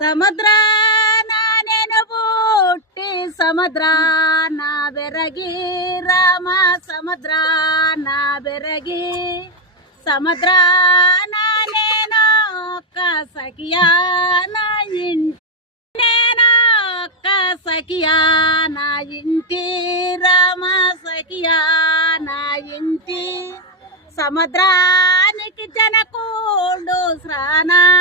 ಸಮುದ್ರಾನ ನೆನು ಬುಟ್ಟಿ ಸಮುದ್ರಾನ ಬೆರಗಿ ರಾಮ ಸಮುದ್ರಾನ ಬೆರಗಿ ಸಮುದ್ರಾನ ನೇನೋ ಸಖಿಯಾನ ನೇನೋ సఖియాన ఇంటి రామ సఖియాన ఇంటి సముద్రానికి జనకుడు స్నానానికొచ్చా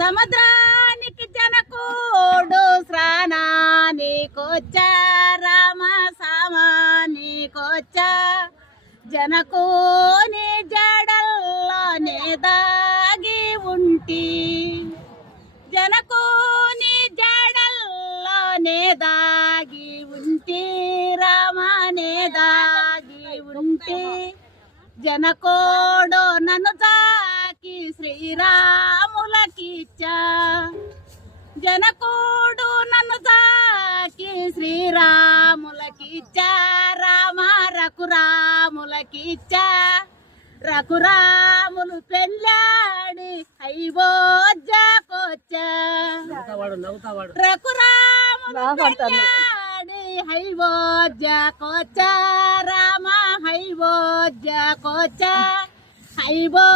సముద్రానికి జనకుడు స్నానానికొచ్చా రామ సామానికొచ్చా జనకుని జడల్లోనే దాగి ఉంటి జనకుని జడల్లోనే దాగి ఉంటి రామనే దాగి ఉంటి జనకోడు నన్ను తాకి శ్రీరాములకిచ్చా జనకోడు నన్ను తాకి శ్రీరాములకిచ్చా రామ రఘురాములకిచ్చా రఘురాములు పెళ్ళాడి హైవోజ్జాకొచ్చా రఘురాములు పెళ్ళాడి హైవోజ్జాకొచ్చా రామ హైవోజ్జాకొచ్చా హైవో